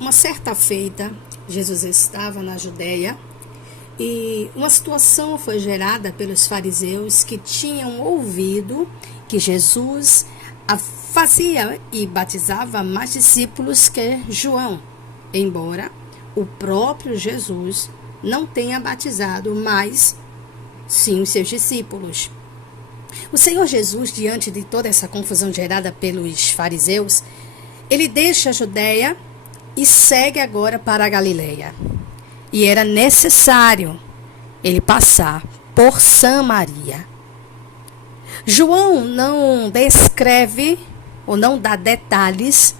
Uma certa feita, Jesus estava na Judéia e uma situação foi gerada pelos fariseus que tinham ouvido que Jesus fazia e batizava mais discípulos que João, embora o próprio Jesus não tenha batizado, mas sim os seus discípulos. O Senhor Jesus, diante de toda essa confusão gerada pelos fariseus, ele deixa a Judéia e segue agora para a Galileia. E era necessário ele passar por Samaria. João não descreve ou não dá detalhes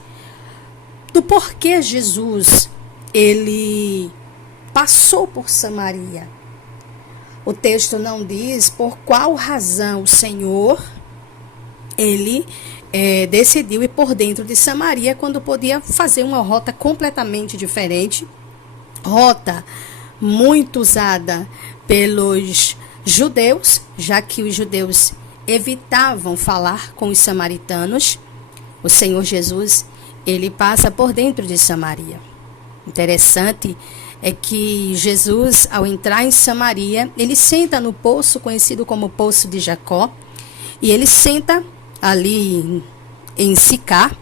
do porquê Jesus ele passou por Samaria. O texto não diz por qual razão o Senhor ele decidiu ir por dentro de Samaria quando podia fazer uma rota completamente diferente, rota muito usada pelos judeus, já que os judeus evitavam falar com os samaritanos. O Senhor Jesus, ele passa por dentro de Samaria. Interessante é que Jesus, ao entrar em Samaria, ele senta no poço conhecido como Poço de Jacó, e ele senta ali em Sicar,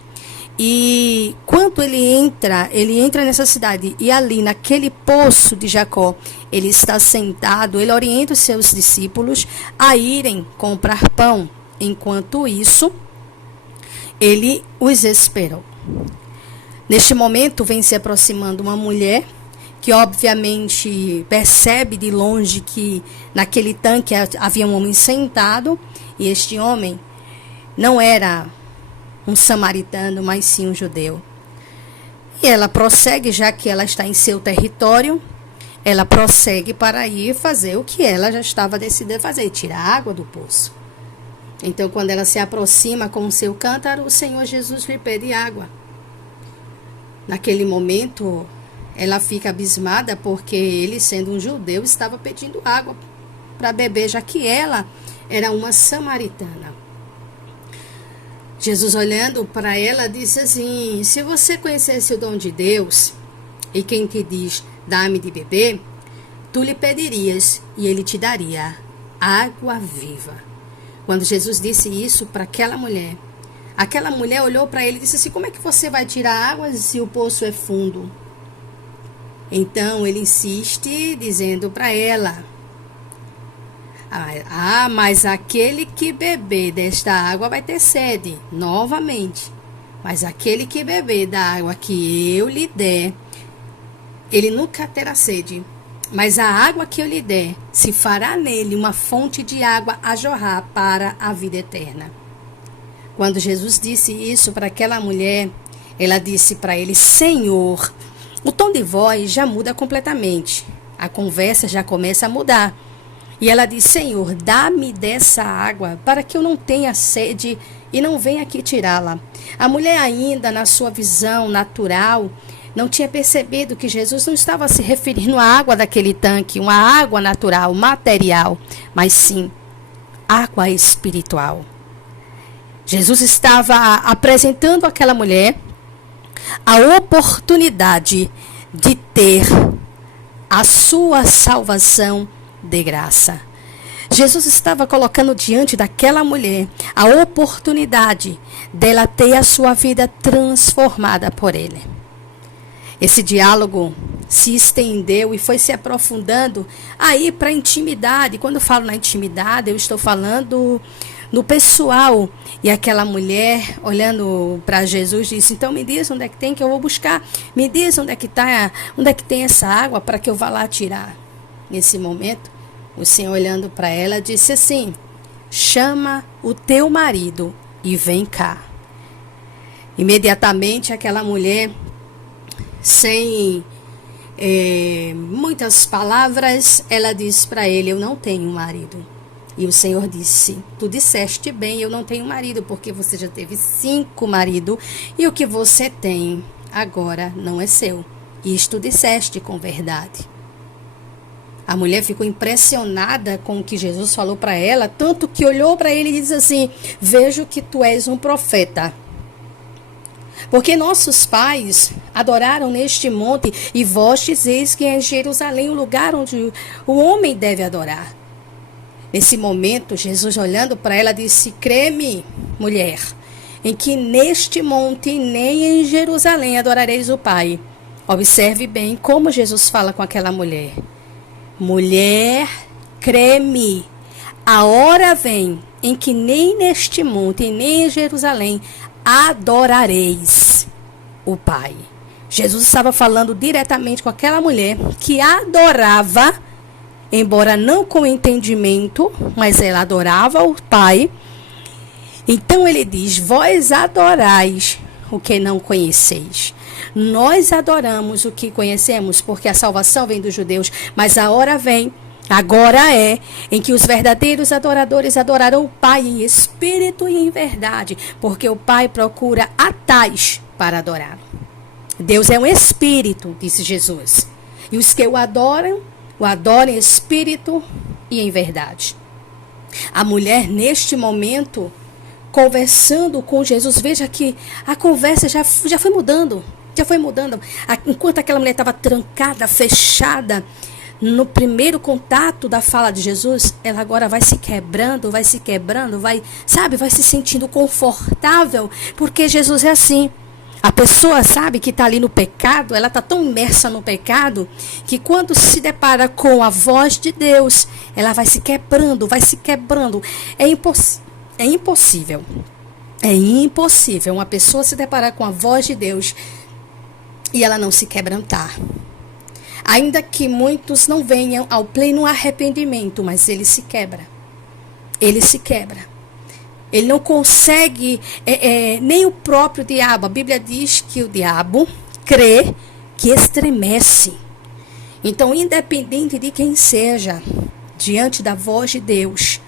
e quando ele entra nessa cidade, e ali naquele Poço de Jacó, ele está sentado, ele orienta os seus discípulos a irem comprar pão. Enquanto isso, ele os esperou. Neste momento, vem se aproximando uma mulher, que obviamente percebe de longe que naquele tanque havia um homem sentado, e este homem não era um samaritano, mas sim um judeu. E ela prossegue, já que ela está em seu território, ela prossegue para ir fazer o que ela já estava decidida a fazer, tirar água do poço. Então, quando ela se aproxima com o seu cântaro, o Senhor Jesus lhe pede água. Naquele momento, ela fica abismada porque ele, sendo um judeu, estava pedindo água para beber, já que ela era uma samaritana. Jesus, olhando para ela, disse assim: se você conhecesse o dom de Deus e quem te diz, dá-me de beber, tu lhe pedirias e ele te daria água viva. Quando Jesus disse isso para aquela mulher olhou para ele e disse assim: como é que você vai tirar água se o poço é fundo? Então ele insiste, dizendo para ela: mas aquele que beber desta água vai ter sede, novamente. Mas aquele que beber da água que eu lhe der, ele nunca terá sede. Mas a água que eu lhe der, se fará nele uma fonte de água a jorrar para a vida eterna. Quando Jesus disse isso para aquela mulher, ela disse para ele: Senhor. O tom de voz já muda completamente. A conversa já começa a mudar. E ela diz: Senhor, dá-me dessa água para que eu não tenha sede e não venha aqui tirá-la. A mulher ainda, na sua visão natural, não tinha percebido que Jesus não estava se referindo à água daquele tanque, uma água natural, material, mas sim água espiritual. Jesus estava apresentando àquela mulher a oportunidade de ter a sua salvação de graça. Jesus estava colocando diante daquela mulher a oportunidade dela ter a sua vida transformada por ele. Esse diálogo se estendeu e foi se aprofundando aí para a intimidade. Quando eu falo na intimidade, eu estou falando no pessoal. E aquela mulher, olhando para Jesus, disse: então me diz onde é que tem que eu vou buscar. Me diz onde é que tem essa água para que eu vá lá tirar. Nesse momento, o Senhor, olhando para ela, disse assim: chama o teu marido e vem cá. Imediatamente aquela mulher, sem muitas palavras, ela disse para ele: eu não tenho marido. E o Senhor disse: tu disseste bem, eu não tenho marido, porque você já teve 5 maridos, e o que você tem agora não é seu. Isto disseste com verdade. A mulher ficou impressionada com o que Jesus falou para ela, tanto que olhou para ele e disse assim: vejo que tu és um profeta. Porque nossos pais, adoraram neste monte, e vós dizeis que é Jerusalém o lugar onde o homem deve adorar. Nesse momento, Jesus, olhando para ela, disse: crê-me, mulher, em que neste monte nem em Jerusalém adorareis o Pai. Observe bem como Jesus fala com aquela mulher. Mulher, crê-me, a hora vem em que nem neste monte, nem em Jerusalém adorareis o Pai. Jesus estava falando diretamente com aquela mulher que adorava, embora não com entendimento, mas ela adorava o Pai. Então ele diz: vós adorais o que não conheceis. Nós adoramos o que conhecemos, porque a salvação vem dos judeus, mas a hora vem, agora é, em que os verdadeiros adoradores adorarão o Pai em espírito e em verdade, porque o Pai procura a tais para adorá-lo. Deus é um espírito, disse Jesus, e os que o adoram em espírito e em verdade. A mulher, neste momento, conversando com Jesus, veja que a conversa já foi mudando. Enquanto aquela mulher estava trancada, fechada, no primeiro contato da fala de Jesus, ela agora vai se quebrando, vai se sentindo confortável, porque Jesus é assim. A pessoa, que está ali no pecado, ela está tão imersa no pecado, que quando se depara com a voz de Deus, ela vai se quebrando. É impossível uma pessoa se deparar com a voz de Deus e ela não se quebrantar. Ainda que muitos não venham ao pleno arrependimento, mas ele se quebra. Ele não consegue, nem o próprio diabo. A Bíblia diz que o diabo crê que estremece. Então, independente de quem seja, diante da voz de Deus,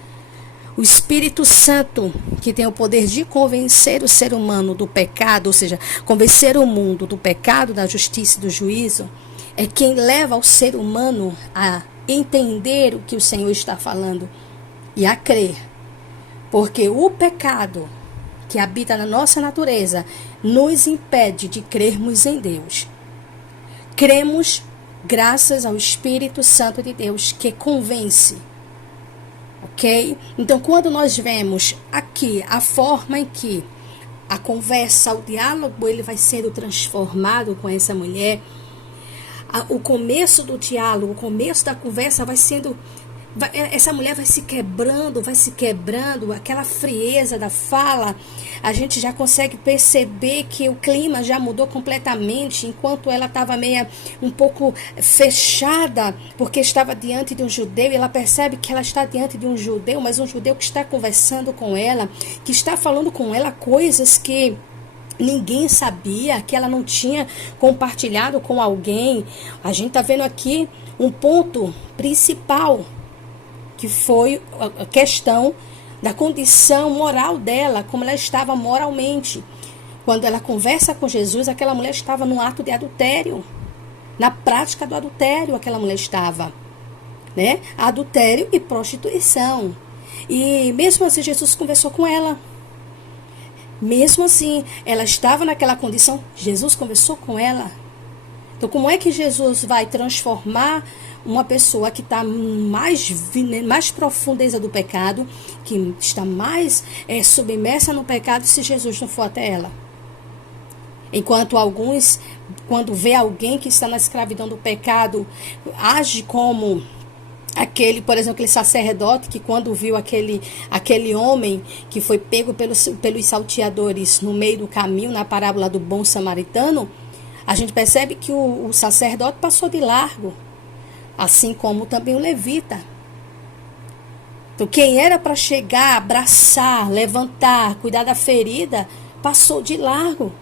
o Espírito Santo, que tem o poder de convencer o ser humano do pecado, ou seja, convencer o mundo do pecado, da justiça e do juízo, é quem leva o ser humano a entender o que o Senhor está falando e a crer. Porque o pecado que habita na nossa natureza nos impede de crermos em Deus. Cremos graças ao Espírito Santo de Deus, que convence. Ok? Então, quando nós vemos aqui a forma em que a conversa, o diálogo, ele vai sendo transformado com essa mulher, o começo do diálogo, o começo da conversa vai sendo... Essa mulher vai se quebrando, aquela frieza da fala, a gente já consegue perceber que o clima já mudou completamente, enquanto ela estava um pouco fechada, porque estava diante de um judeu, e ela percebe que ela está diante de um judeu, mas um judeu que está conversando com ela, que está falando com ela coisas que ninguém sabia, que ela não tinha compartilhado com alguém. A gente está vendo aqui um ponto principal, que foi a questão da condição moral dela, como ela estava moralmente. Quando ela conversa com Jesus, aquela mulher estava no ato de adultério, na prática do adultério aquela mulher estava, né? Adultério e prostituição. E mesmo assim Jesus conversou com ela. Mesmo assim, ela estava naquela condição, Jesus conversou com ela. Então, como é que Jesus vai transformar uma pessoa que está mais profundeza do pecado, que está mais submersa no pecado, se Jesus não for até ela? Enquanto alguns, quando vê alguém que está na escravidão do pecado, age como por exemplo, aquele sacerdote que quando viu aquele homem que foi pego pelos salteadores no meio do caminho, na parábola do bom samaritano, a gente percebe que o sacerdote passou de largo, assim como também o levita. Então, quem era para chegar, abraçar, levantar, cuidar da ferida, passou de largo.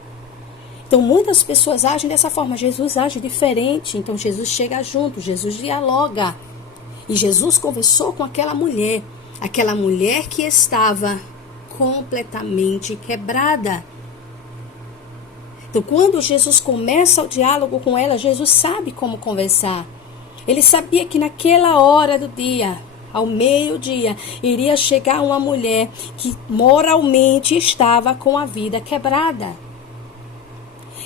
Então, muitas pessoas agem dessa forma. Jesus age diferente. Então, Jesus chega junto, Jesus dialoga. E Jesus conversou com aquela mulher que estava completamente quebrada. Então, quando Jesus começa o diálogo com ela, Jesus sabe como conversar. Ele sabia que naquela hora do dia, ao meio-dia, iria chegar uma mulher que moralmente estava com a vida quebrada.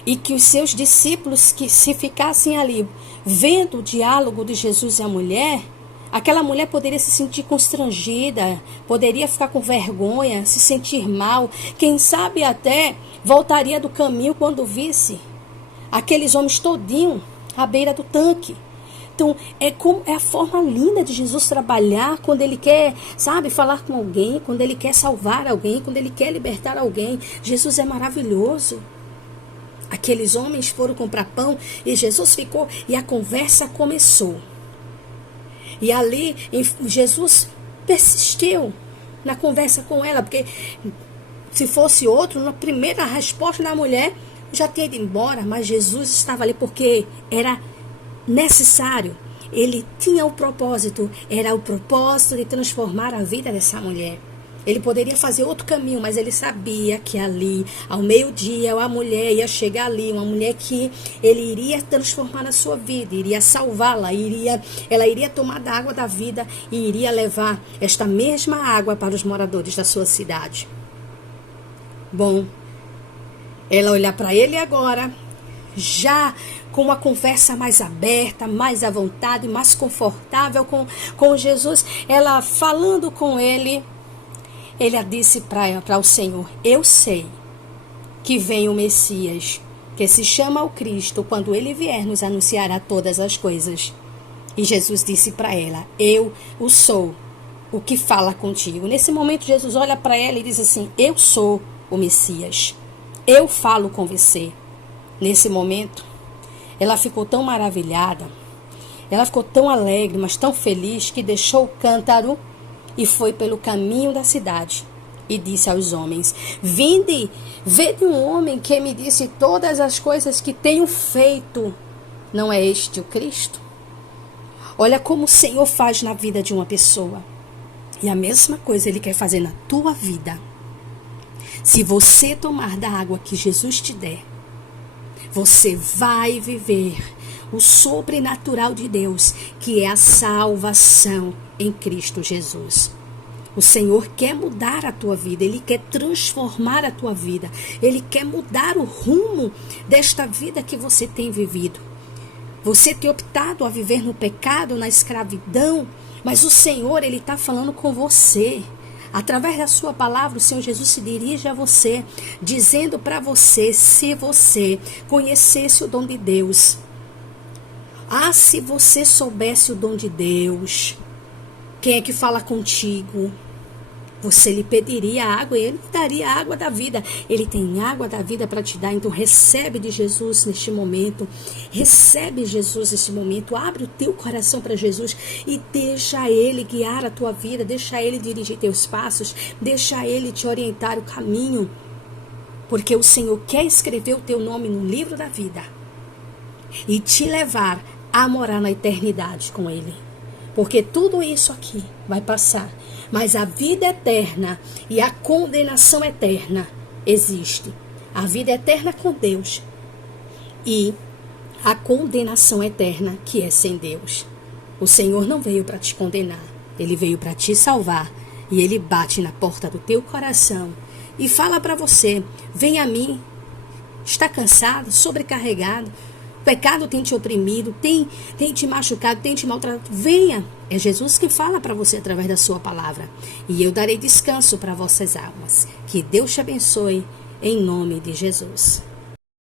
e que os seus discípulos, que se ficassem ali vendo o diálogo de Jesus e a mulher, aquela mulher poderia se sentir constrangida, poderia ficar com vergonha, se sentir mal, quem sabe até voltaria do caminho quando visse aqueles homens todinho à beira do tanque. Então, é a forma linda de Jesus trabalhar quando ele quer, sabe, falar com alguém, quando ele quer salvar alguém, quando ele quer libertar alguém. Jesus é maravilhoso. Aqueles homens foram comprar pão e Jesus ficou e a conversa começou. E ali Jesus persistiu na conversa com ela, porque se fosse outro, na primeira resposta da mulher já tinha ido embora, mas Jesus estava ali porque era necessário. Ele tinha o propósito, era o propósito de transformar a vida dessa mulher. Ele poderia fazer outro caminho, mas ele sabia que ali, ao meio-dia, a mulher ia chegar ali, uma mulher que ele iria transformar na sua vida, iria salvá-la, ela iria tomar da água da vida e iria levar esta mesma água para os moradores da sua cidade. Bom, ela olhar para ele agora, já com uma conversa mais aberta, mais à vontade, mais confortável com Jesus, ela falando com ele, ele disse para o Senhor: eu sei que vem o Messias, que se chama o Cristo, quando ele vier nos anunciará todas as coisas. E Jesus disse para ela: eu o sou, o que fala contigo. Nesse momento Jesus olha para ela e diz assim: eu sou o Messias, eu falo com você. Nesse momento ela ficou tão maravilhada, ela ficou tão alegre, mas tão feliz, que deixou o cântaro e foi pelo caminho da cidade e disse aos homens: vinde, vede um homem que me disse todas as coisas que tenho feito. Não é este o Cristo? Olha como o Senhor faz na vida de uma pessoa. E a mesma coisa Ele quer fazer na tua vida. Se você tomar da água que Jesus te der, você vai viver o sobrenatural de Deus, que é a salvação em Cristo Jesus. O Senhor quer mudar a tua vida, Ele quer transformar a tua vida, Ele quer mudar o rumo desta vida que você tem vivido. Você tem optado a viver no pecado, na escravidão, mas o Senhor, Ele está falando com você. Através da sua palavra, o Senhor Jesus se dirige a você, dizendo para você: se você conhecesse o dom de Deus, se você soubesse o dom de Deus, quem é que fala contigo? Você lhe pediria água e Ele lhe daria a água da vida. Ele tem água da vida para te dar. Então recebe de Jesus neste momento. Recebe Jesus neste momento. Abre o teu coração para Jesus e deixa Ele guiar a tua vida. Deixa Ele dirigir teus passos. Deixa Ele te orientar o caminho. Porque o Senhor quer escrever o teu nome no livro da vida e te levar a morar na eternidade com Ele. Porque tudo isso aqui vai passar, mas a vida eterna e a condenação eterna existe. A vida eterna com Deus e a condenação eterna que é sem Deus. O Senhor não veio para te condenar, Ele veio para te salvar. E Ele bate na porta do teu coração e fala para você: vem a mim. Está cansado, sobrecarregado, o pecado tem te oprimido, tem te machucado, tem te maltratado. Venha. É Jesus que fala para você através da sua palavra. E eu darei descanso para vossas almas. Que Deus te abençoe em nome de Jesus.